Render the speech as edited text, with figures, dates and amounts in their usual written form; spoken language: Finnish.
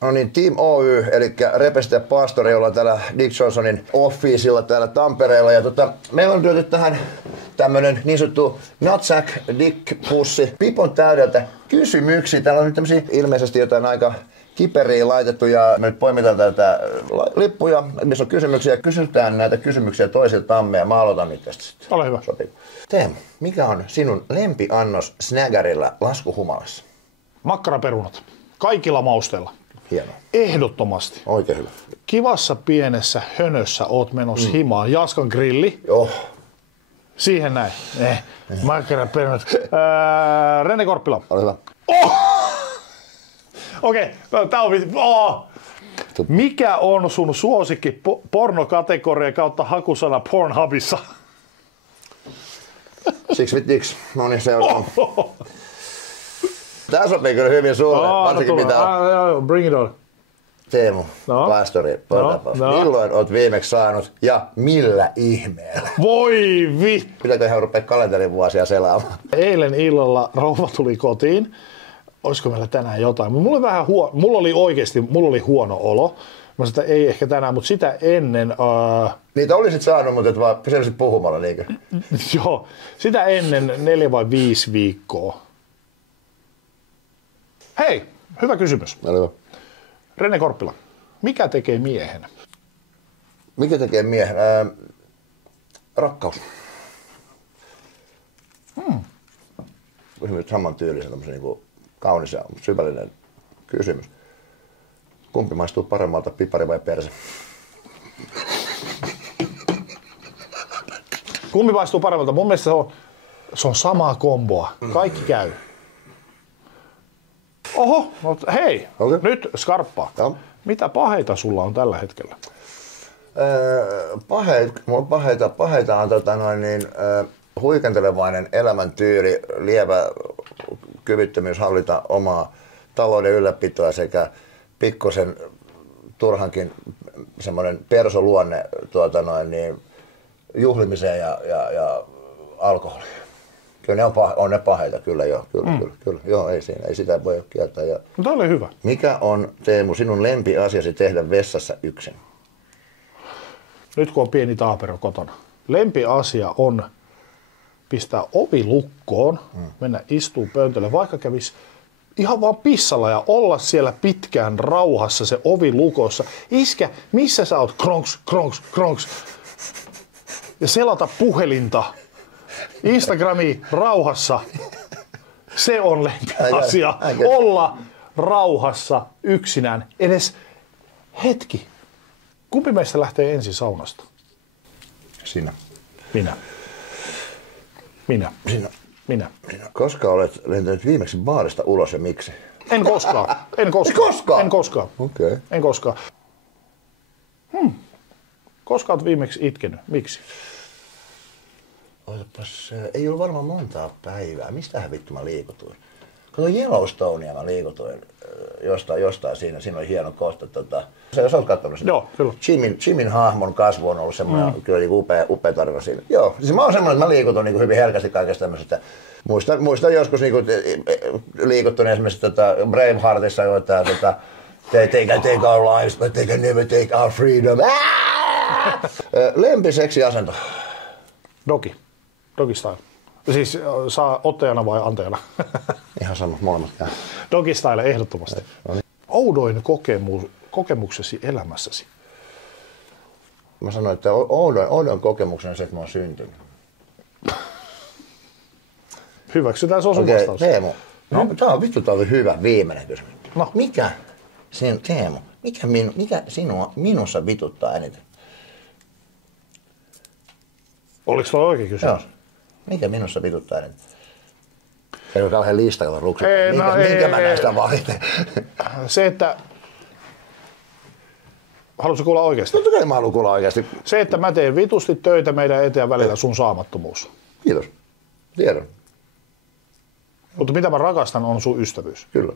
No niin, Team Oy, eli Repestä Pastori, ollaan täällä Dick Johnsonin officeilla täällä Tampereella. Ja meillä on työty tähän tämmönen niin sanottu Nutsack Dick-pussi pipon täydeltä kysymyksiä. Täällä on nyt tämmösiä ilmeisesti jotain aika kiperiä laitettu ja me nyt poimitaan täältä lippuja, missä on kysymyksiä. Kysytään näitä kysymyksiä toisiltamme ja mä aloitan nyt tästä sitten. Ole hyvä. Sopii. Teemu, mikä on sinun lempiannos Snaggerilla laskuhumalassa? Makkaraperunat. Kaikilla mausteilla. Hienoa. Ehdottomasti. Oikein hyvä. Kivassa pienessä hönössä oot menossa himaan. Jaskan grilli. Joo. Siihen näin. Makkaraperunat. Rene Korppila. Ole hyvä. Okei, tää on Mikä on sun suosikki pornokategoria kautta hakusana Pornhubissa? Six with dicks. No niin, seuraava. Tää sopii kyllä hyvin sulle, varsinkin mitä bring it on. Teemu, Pastori, milloin oot viimeksi saanut ja millä ihmeellä? Voi vittu! Pitääkö ihan rupea kalenterivuosia selaamaan? Eilen illalla rouva tuli kotiin. Olisiko meillä tänään jotain? Mulla oli huono olo. Mä sanoin, että ei ehkä tänään, mutta sitä ennen... Niitä olisit saanut, mutta et vaan pysylisit puhumalla, niinkö? Joo, sitä ennen 4 vai 5 viikkoa. Hei, hyvä kysymys. Hyvä. Rene Korppila, mikä tekee miehen? Mikä tekee miehen? Rakkaus. Kysymys saman tyylisen, tämmöisen niin kaunis ja syvällinen kysymys. Kumpi maistuu paremmalta, pipari vai perse? Kumpi maistuu paremmalta? Mun mielestä se on samaa komboa. Kaikki käy. Oho, no hei, nyt skarppaa. Joo. Mitä paheita sulla on tällä hetkellä? Paheita on huikentelevainen elämäntyyli, lievä kyvyttömyys hallita omaa talouden ylläpitoa sekä pikkusen turhankin semmoinen persoluonne juhlimiseen ja alkoholiin. Kyllä ne on ne paheita, kyllä joo. Kyllä. Joo, ei sitä voi kieltää. No toi oli hyvä. Mikä on, Teemu, sinun lempiasiasi tehdä vessassa yksin? Nyt kun on pieni taapero kotona. Lempiasia on pistää ovi lukkoon, mennä istuu pöntölle, vaikka kävis ihan vaan pissalla ja olla siellä pitkään rauhassa se ovi lukossa. Iskä, missä sä oot? Kronks, kronks, kronks. Ja selata puhelinta. Instagrami rauhassa. Se on lempiasia. Olla rauhassa yksinään. Edes hetki. Kumpi meistä lähtee ensin saunasta? Sinä. Minä. Koska olet lentänyt viimeksi baarista ulos ja miksi? En koskaan. Okei. En koskaan. Koska olet viimeksi itkenyt? Miksi? Otapas, ei ole varmaan montaa päivää. Mistähän vittu mä liikutuin? Kato Yellowstonea mä liikutuin jostain siinä. Siinä oli hieno kohta. Jos olet katsonut sitä. Joo, kyllä. Jimin hahmon kasvu on ollut semmoinen kyllä niin upea tarina siinä. Joo, siis mä oon semmoinen, että mä liikutun niin hyvin herkästi kaikesta tämmöisestä. Muistan joskus niin liikuttun esimerkiksi Braveheartissa jotain they take our lives, but they can never take our freedom. Lempiseksiasento. Doggy style. Siis saa ottajana vai antajana? Ihan sama, molemmat käy. Doggy style ehdottomasti. Oudoin kokemuksesi elämässäsi? Mä sanoin, että oudon kokemuksen on se, että mä oon syntynyt. Hyväksytään se on sun vastaus. Teemu. Tää on hyvä viimeinen kysymys. No. Teemu, mikä sinua minussa vituttaa eniten? Oliko tuo oikein kysymys? Joo. Mikä minussa vituttaa eniten? Ei ole kauhean lista, joka ruksuttaa. Minkä mä näistä valitsen? Se, että... Haluatko kuulla oikeasti? Totta kai mä haluan kuulla oikeasti. Se, että mä teen vitusti töitä meidän eteen välillä sun saamattomuus. Kiitos. Tiedän. Mutta mitä mä rakastan on sun ystävyys. Kyllä.